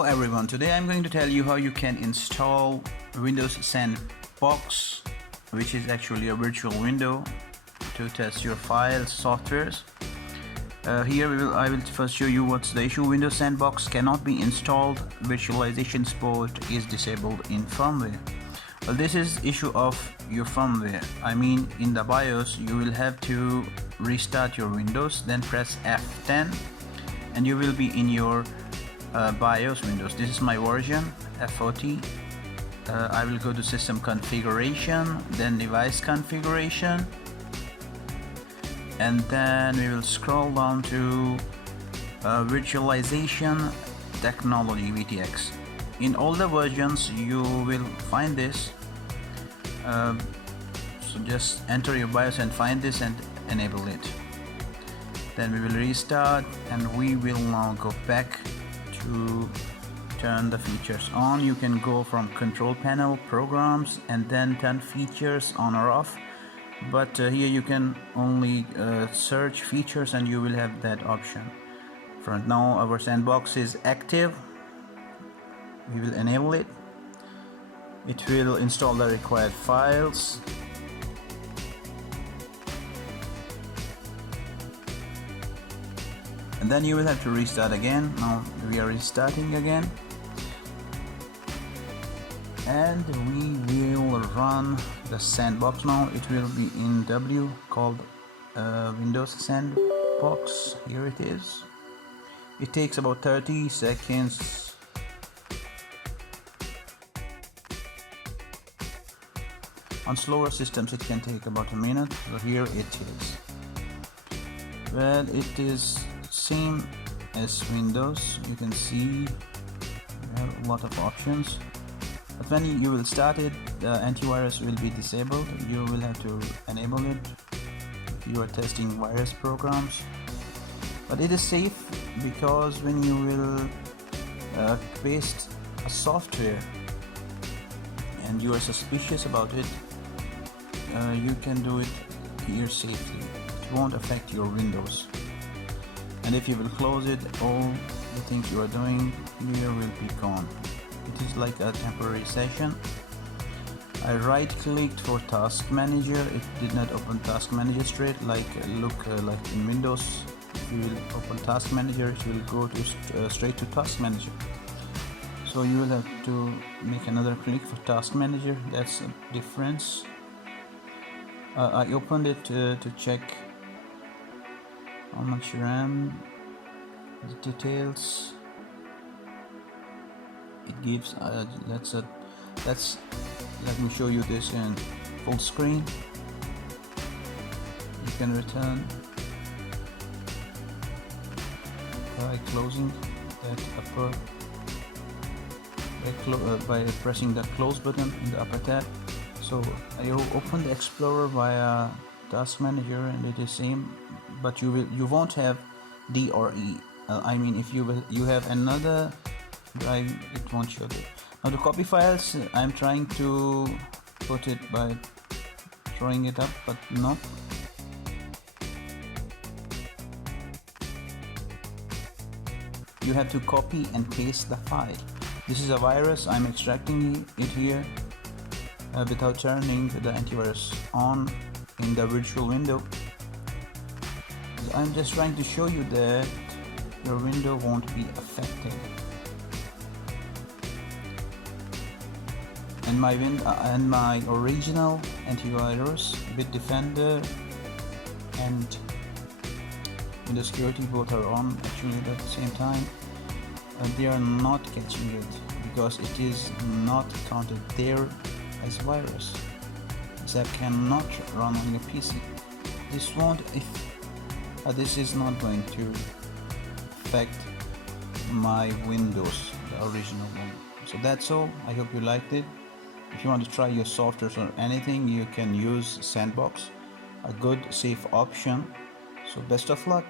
Hello everyone, today I'm going to tell you how you can install Windows SandBox, which is actually a virtual window to test your files, softwares. Here I will first show you what's the issue. Windows SandBox cannot be installed. Virtualization support is disabled in firmware. Well, this is issue of your firmware. I mean, in the BIOS you will have to restart your Windows, then press F10 and you will be in your BIOS Windows. This is my version F40. I will go to system configuration, then device configuration, and then we will scroll down to virtualization technology VTX. In older versions you will find this, so just enter your BIOS and find this and enable it. Then we will restart and we will now go back to turn the features on. You can go from control panel, programs, and then turn features on or off, but here you can only search features and you will have that option. For now our SandBox is active. We will enable it. It will install the required files. And then you will have to restart again. Now we are restarting again, and we will run the SandBox now. It will be in W, called Windows SandBox. Here it is. It takes about 30 seconds. On slower systems it can take about a minute, so here it is. Well, it is same as Windows. You can see we have a lot of options, but when you will start it, the antivirus will be disabled. You will have to enable it if you are testing virus programs. But it is safe because when you will paste a software and you are suspicious about it, you can do it here safely. It won't affect your Windows. And if you will close it, all the things you are doing here will be gone. It is like a temporary session. I right clicked for task manager. It did not open task manager straight, like like in Windows. If you will open task manager, it will go to straight to task manager. So you will have to make another click for task manager. That's a difference. I opened it to check how much RAM, the details. It gives let me show you this in full screen. You can return by closing that upper by pressing the close button in the upper tab. So I opened the Explorer via task manager and it is same, but you won't have D or E. I mean, if you have another drive, it won't show it. Now to copy files, I'm trying to put it by throwing it up, but no. You have to copy and paste the file. This is a virus. I'm extracting it here without turning the antivirus on in the virtual window. I'm just trying to show you that your window won't be affected. And my original antivirus, Bitdefender and Windows Security, both are on actually at the same time, and they are not catching it because it is not counted there as virus. This app cannot run on your PC. This won't. This is not going to affect my Windows, the original one. So that's all. I hope you liked it. If you want to try your softwares or anything, you can use SandBox, a good safe option. So best of luck.